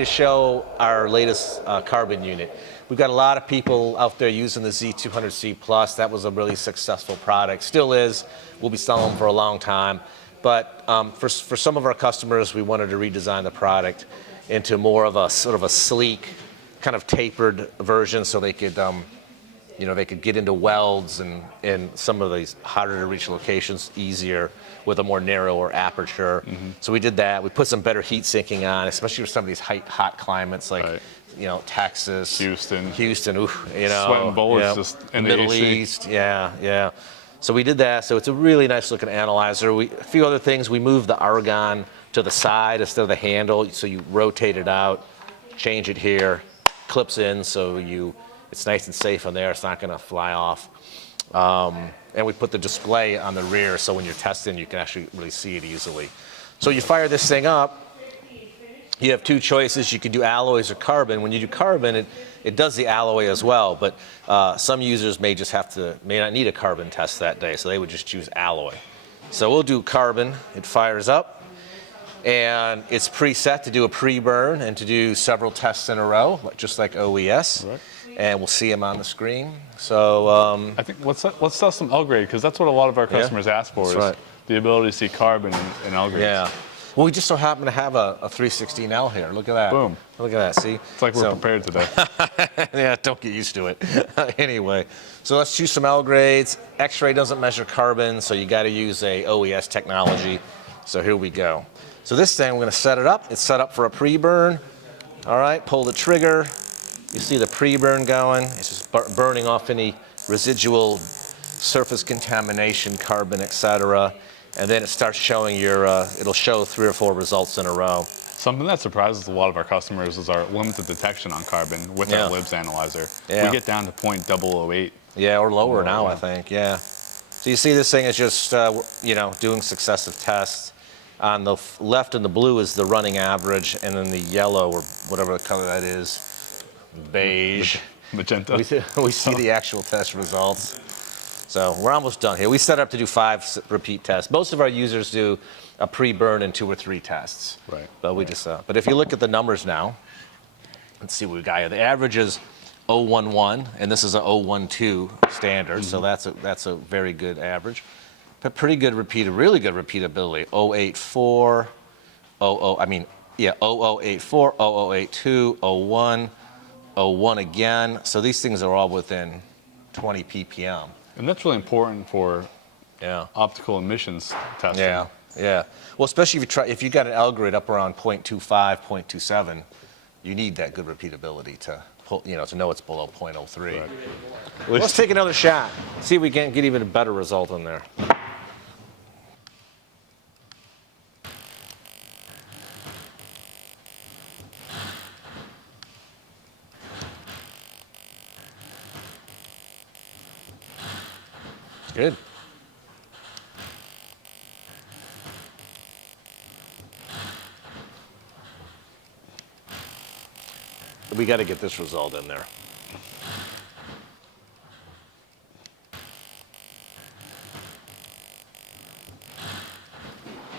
to show our latest carbon unit. We've got a lot of people out there using the Z200C Plus. That was a really successful product, still is. We'll be selling them for a long time. But for some of our customers, we wanted to redesign the product into more of a sort of a sleek, kind of tapered version, so they could, you know, they could get into welds and some of these harder to reach locations easier with a more narrower aperture. So we did that. We put some better heat sinking on, especially for some of these hot climates like, you know, Texas, Houston, oof, you know, sweating bullets just in the Middle East, yeah. So we did that. So it's a really nice looking analyzer. A few other things. We moved the argon to the side instead of the handle, so you rotate it out, change it here, clips in, so it's nice and safe on there. It's not going to fly off. And we put the display on the rear, so when you're testing, you can actually really see it easily. So you fire this thing up. You have two choices. You can do alloys or carbon. When you do carbon, it does the alloy as well, but some users may not need a carbon test that day, so they would just choose alloy. So we'll do carbon. It fires up, and it's preset to do a pre-burn and to do several tests in a row, just like OES. Right. And we'll see them on the screen. So I think let's test some L grade, because that's what a lot of our customers ask for, is the ability to see carbon in L grades. Yeah. Well, we just so happen to have a 316L here. Look at that. Boom. Look at that, see? It's like we're prepared today. Yeah, don't get used to it. Anyway, so let's choose some L grades. X-ray doesn't measure carbon, so you got to use a OES technology. So here we go. So this thing, we're going to set it up. It's set up for a pre-burn. All right, pull the trigger. You see the pre-burn going. It's just burning off any residual surface contamination, carbon, etc. And then it starts showing it'll show 3 or 4 results in a row. Something that surprises a lot of our customers is our limited detection on carbon with our LIBS analyzer. We get down to 0.008. Yeah, or lower now, I think, yeah. So you see this thing is just, you know, doing successive tests. On the left in the blue is the running average, and then the yellow, or whatever color that is, beige. Magenta. We see the actual test results. So we're almost done here. We set up to do 5 repeat tests. Most of our users do a pre-burn and 2 or 3 tests. Right. But we just, but if you look at the numbers now, let's see what we got here. The average is 011, and this is a 012 standard, so that's a very good average. But pretty good really good repeatability. 084, 0084, 0082, 01, 01 again. So these things are all within 20 ppm. And that's really important for optical emissions testing. Yeah. Well, especially if you got an L grade up around 0.25, 0.27, you need that good repeatability to to know it's below 0.03. Right. Let's take another shot. See if we can get even a better result in there. Good. We got to get this result in there.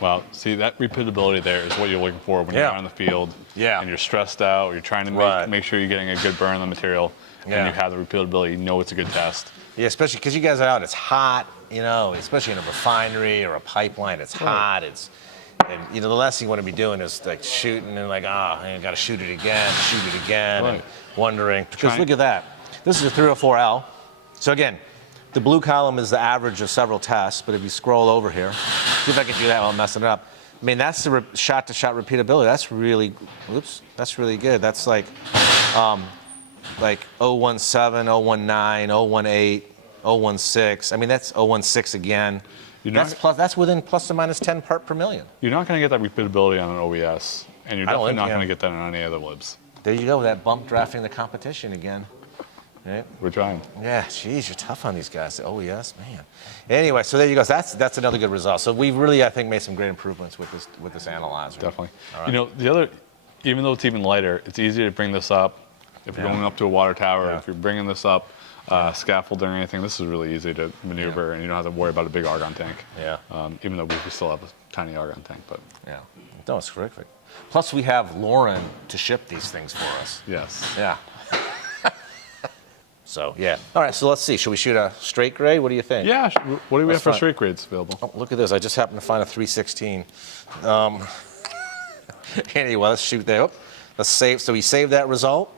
Wow, see, that repeatability there is what you're looking for when you're out in the field and you're stressed out, or you're trying to make sure you're getting a good burn on the material, and you have the repeatability, you know it's a good test. Yeah, especially because you guys are out, it's hot, you know, especially in a refinery or a pipeline, it's hot, and you know, the last thing you want to be doing is like shooting and like, I got to shoot it again, and wondering, because look at that. This is a 304L. So again, the blue column is the average of several tests, but if you scroll over here, see if I can do that while I'm messing it up. I mean, that's the shot-to-shot repeatability. That's really, that's really good. That's like 017, 019, 018, 016. I mean, that's 016 again. That's within plus or minus 10 part per million. You're not going to get that repeatability on an OES, and you're definitely not going to get that on any other LIBS. There you go, that bump drafting the competition again. Right? We're trying. Yeah, geez, you're tough on these guys. Oh yes, man. Anyway, so there you go. That's another good result. So we've really, I think, made some great improvements with this analyzer. Definitely. Right. You know, even though it's even lighter, it's easier to bring this up if you're going up to a water tower. If you're bringing this up scaffolding or anything, this is really easy to maneuver, and you don't have to worry about a big argon tank. Yeah. Even though we still have a tiny argon tank, but. Yeah. No, it's terrific. Plus, we have Lauren to ship these things for us. Yes. Yeah. So, yeah. All right, so let's see. Should we shoot a straight grade? What do you think? Yeah. What do we have for straight grades available? Oh, look at this. I just happened to find a 316. Anyway, let's shoot there. Let's save. So we save that result.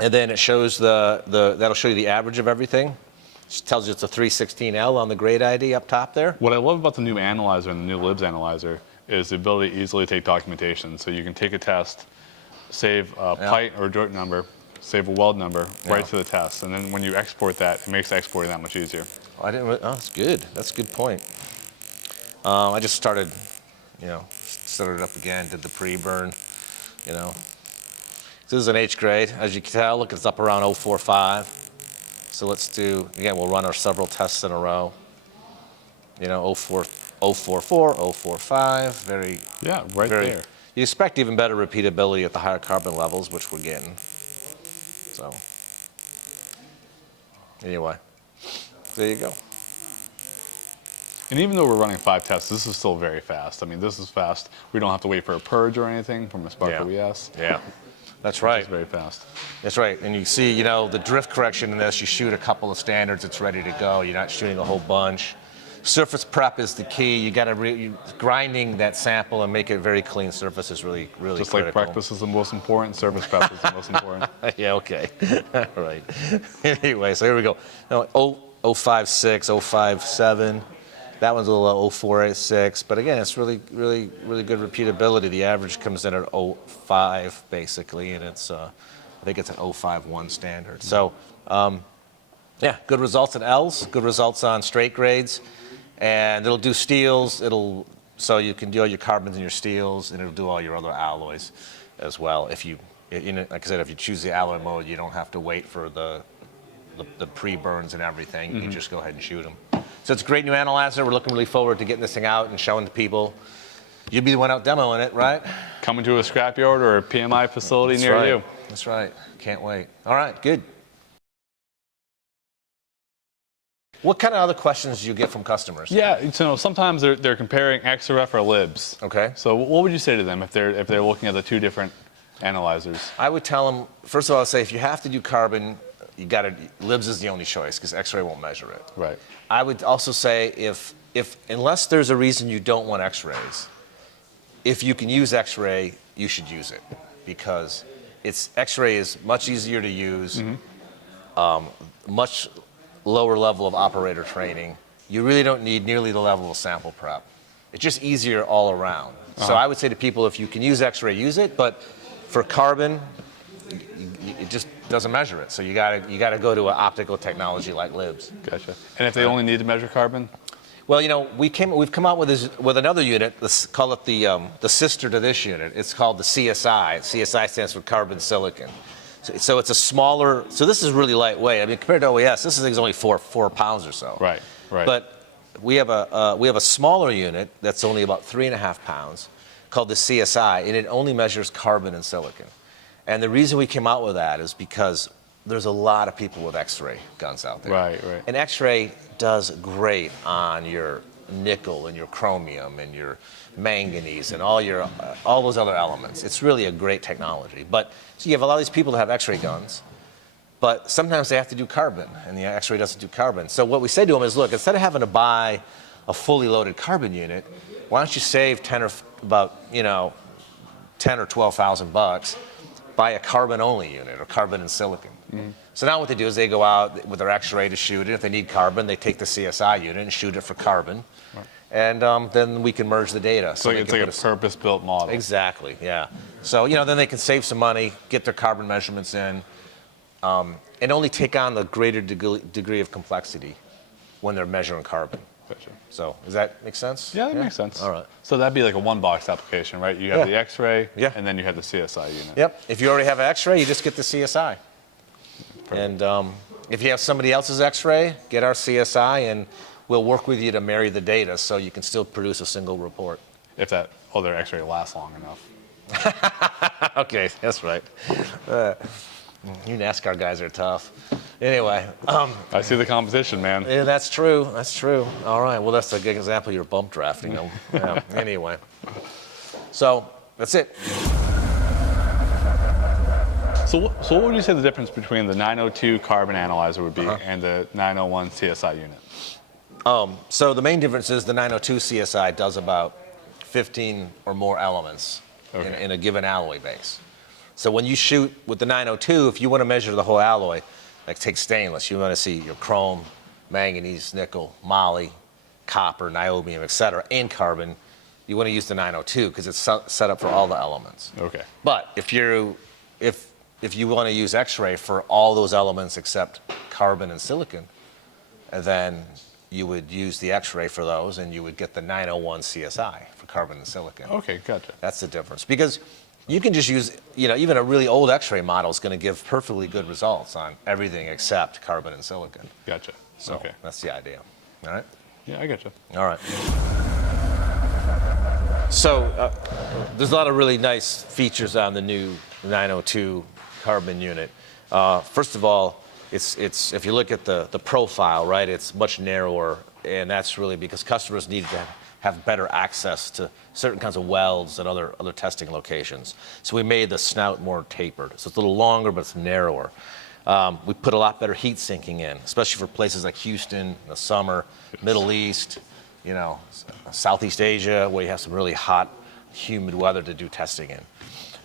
And then it shows that'll show you the average of everything. It tells you it's a 316L on the grade ID up top there. What I love about the new analyzer and the new libs analyzer is the ability to easily take documentation. So you can take a test, save a pint or joint number, save a weld number right to the test. And then when you export that, it makes exporting that much easier. Oh, that's good. That's a good point. I just started, started it up again, did the pre-burn, So this is an H grade. As you can tell, look, it's up around 045. So let's do, again, we'll run our several tests in a row. 044, 045, very. Yeah, right there. You expect even better repeatability at the higher carbon levels, which we're getting. So, anyway, there you go. And even though we're running 5 tests, this is still very fast. I mean, this is fast. We don't have to wait for a purge or anything from a Spark OES. Yeah, that's right. It's very fast. That's right. And you see, the drift correction in this, you shoot a couple of standards, it's ready to go. You're not shooting a whole bunch. Surface prep is the key. You got to grinding that sample and make it very clean surface is really Just critical. like practice is the most important, surface prep is the most important. Yeah, okay. All right. Anyway, so here we go. 056, 057. That one's a little 0486, but again, it's really good repeatability. The average comes in at 05 basically, and it's I think it's an 051 standard. So yeah, good results at L's, good results on straight grades, and it'll do steels. So you can do all your carbons and your steels, and it'll do all your other alloys as well. If you, like I said, if you choose the alloy mode, you don't have to wait for the pre-burns and everything. You can just go ahead and shoot them. So it's a great new analyzer. We're looking really forward to getting this thing out and showing to people. You'll be the one out demoing it, right? Coming to a scrapyard or a PMI facility near you. That's right. Can't wait. All right, good. What kind of other questions do you get from customers? Yeah, sometimes they're comparing XRF or libs. Okay. So what would you say to them if they're looking at the two different analyzers? I would tell them, first of all, I'd say if you have to do carbon, libs is the only choice because X-ray won't measure it. Right. I would also say if unless there's a reason you don't want X-rays, if you can use X-ray, you should use it because X-ray is much easier to use, much lower level of operator training. You really don't need nearly the level of sample prep. It's just easier all around. So I would say to people, if you can use X-ray, use it. But for carbon, it just doesn't measure it. So you gotta go to an optical technology like libs. Gotcha. And if they only need to measure carbon? Well, we've come out with another unit. Let's call it the sister to this unit. It's called the CSI. CSI stands for carbon silicon. So it's a smaller. So this is really lightweight. I mean, compared to OES, this thing's only 4 pounds or so. Right. Right. But we have a smaller unit that's only about 3.5 pounds, called the CSI, and it only measures carbon and silicon. And the reason we came out with that is because there's a lot of people with X-ray guns out there. Right, right. And X-ray does great on your nickel and your chromium and your manganese and all those other elements. It's really a great technology. But so you have a lot of these people that have X-ray guns, but sometimes they have to do carbon, and the X-ray doesn't do carbon. So what we say to them is, look, instead of having to buy a fully loaded carbon unit, why don't you save 10 or 12,000 bucks? Buy a carbon-only unit or carbon and silicon. So now what they do is they go out with their X-ray to shoot it. If they need carbon, they take the CSI unit and shoot it for carbon. Right. And then we can merge the data. So it's like a purpose-built model. Exactly, yeah. So then they can save some money, get their carbon measurements in, and only take on the greater degree of complexity when they're measuring carbon. Gotcha. So does that make sense? Yeah, that makes sense. All right. So that'd be like a one-box application, right? You have the X-ray, and then you have the CSI unit. Yep. If you already have an X-ray, you just get the CSI. Perfect. And if you have somebody else's X-ray, get our CSI, and we'll work with you to marry the data so you can still produce a single report. If that other X-ray lasts long enough. Okay, that's right. You NASCAR guys are tough. Anyway, I see the competition, man. yeah, that's true. That's true. All right. Well, that's a good example. You're bump drafting them. Yeah. Anyway, so that's it. So what would you say the difference between the 902 carbon analyzer would be and the 901 CSI unit? So the main difference is the 902 CSI does about 15 or more elements in a given alloy base. So when you shoot with the 902, if you want to measure the whole alloy, like take stainless, you want to see your chrome, manganese, nickel, moly, copper, niobium, etc., and carbon, you want to use the 902 because it's set up for all the elements. Okay. But if you want to use X-ray for all those elements except carbon and silicon, then you would use the X-ray for those, and you would get the 901 CSI for carbon and silicon. Okay, gotcha. That's the difference. Because you can just use, even a really old X-ray model is going to give perfectly good results on everything except carbon and silicon. Gotcha. So that's the idea. All right? Yeah, I gotcha. All right. So there's a lot of really nice features on the new 902 carbon unit. First of all, it's if you look at the profile, right, it's much narrower, and that's really because customers need to have better access to certain kinds of welds and other testing locations. So we made the snout more tapered. So it's a little longer, but it's narrower. We put a lot better heat sinking in, especially for places like Houston in the summer, Middle East, Southeast Asia, where you have some really hot, humid weather to do testing in.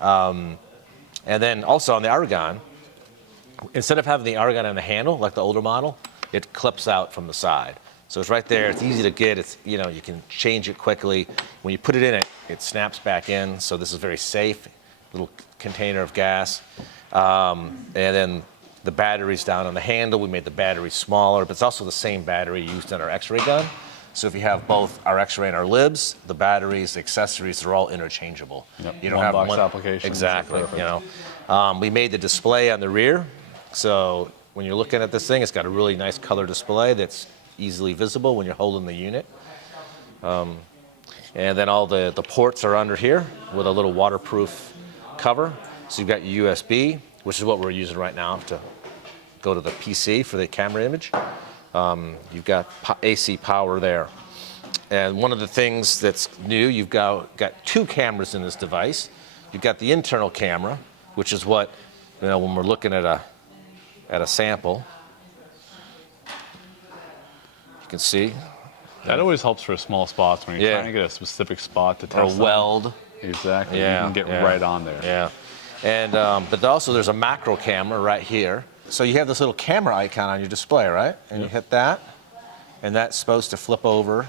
And then also on the argon, instead of having the argon on the handle, like the older model, it clips out from the side. So it's right there, it's easy to get, you can change it quickly. When you put it in it snaps back in, so this is very safe, little container of gas. And then the battery's down on the handle. We made the battery smaller, but it's also the same battery used in our X-ray gun. So if you have both our X-ray and our libs, the batteries, the accessories, they're all interchangeable. Yep. You don't one have box application. Exactly. We made the display on the rear, so when you're looking at this thing, it's got a really nice color display that's easily visible when you're holding the unit. And then all the ports are under here with a little waterproof cover. So you've got your USB, which is what we're using right now to go to the PC for the camera image. You've got AC power there. And one of the things that's new, you've got two cameras in this device. You've got the internal camera, which is what, when we're looking at a sample, you can see. That always helps for small spots when you're trying to get a specific spot to test. Or a weld. Exactly. Yeah, you can get right on there. Yeah. And but also there's a macro camera right here. So you have this little camera icon on your display, right? And you hit that, and that's supposed to flip over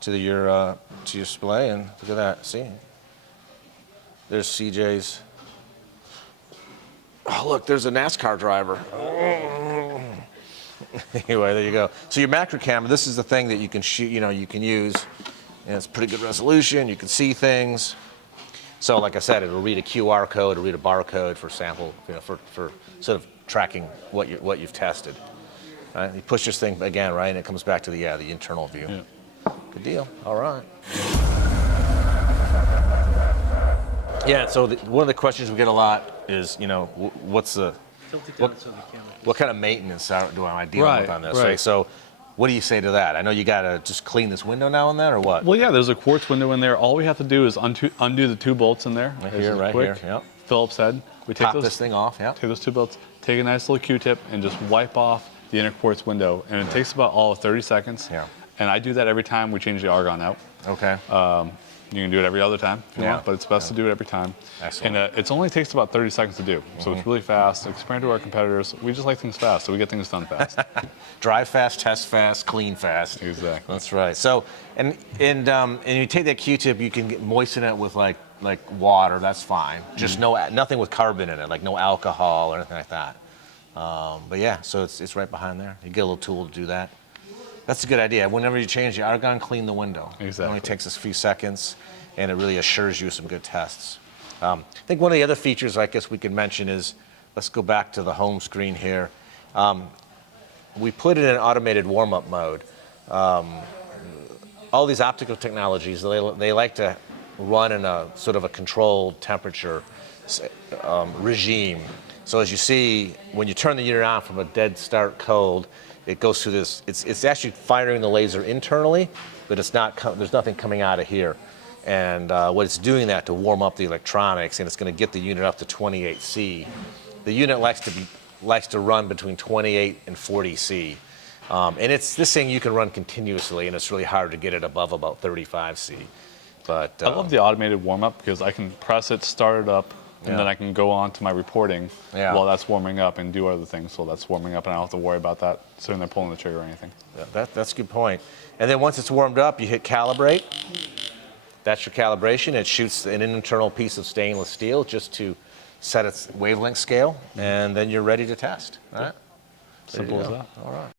to your display, and look at that. See, there's CJ's. Oh, look, there's a NASCAR driver. Anyway, there you go. So your macro camera, this is the thing that you can shoot. You can use, and it's pretty good resolution. You can see things. So, like I said, it'll read a QR code, it'll read a barcode for sample, for sort of tracking what you've tested. Right? You push this thing again, right, and it comes back to the internal view. Yeah. Good deal. All right. Yeah. So one of the questions we get a lot is, what's the what kind of maintenance do I deal with on this? Right. So, what do you say to that? I know you got to just clean this window now and then, or what? Well, yeah, there's a quartz window in there. All we have to do is undo the two bolts in there. Right here. Yep. Phillips head. We take this thing off. Yeah. Take those two bolts. Take a nice little Q-tip and just wipe off the inner quartz window, and it takes about all of 30 seconds. Yeah. And I do that every time we change the argon out. Okay. You can do it every other time if you want, but it's best to do it every time. Excellent. And it only takes about 30 seconds to do, so it's really fast. Compared to our competitors, we just like things fast, so we get things done fast. Drive fast, test fast, clean fast. Exactly. That's right. So, and you take that Q-tip, you can moisten it with like water. That's fine. Just nothing with carbon in it, like no alcohol or anything like that. But yeah, so it's right behind there. You get a little tool to do that. That's a good idea. Whenever you change the argon, clean the window. Exactly. It only takes us a few seconds, and it really assures you some good tests. I think one of the other features I guess we could mention is, let's go back to the home screen here. We put it in automated warm-up mode. All these optical technologies, they like to run in a sort of a controlled temperature regime. So as you see, when you turn the unit on from a dead start cold, it goes through this. It's actually firing the laser internally, but it's not. There's nothing coming out of here. And what it's doing that to warm up the electronics, and it's going to get the unit up to 28 C. The unit likes to run between 28 and 40 C. And it's this thing you can run continuously, and it's really hard to get it above about 35 C. But I love the automated warm up because I can press it, start it up, and then I can go on to my reporting while that's warming up and do other things while that's warming up, and I don't have to worry about that sitting there pulling the trigger or anything. That's a good point. And then once it's warmed up, you hit calibrate. That's your calibration. It shoots an internal piece of stainless steel just to set its wavelength scale, and then you're ready to test. All right? Simple as that. All right.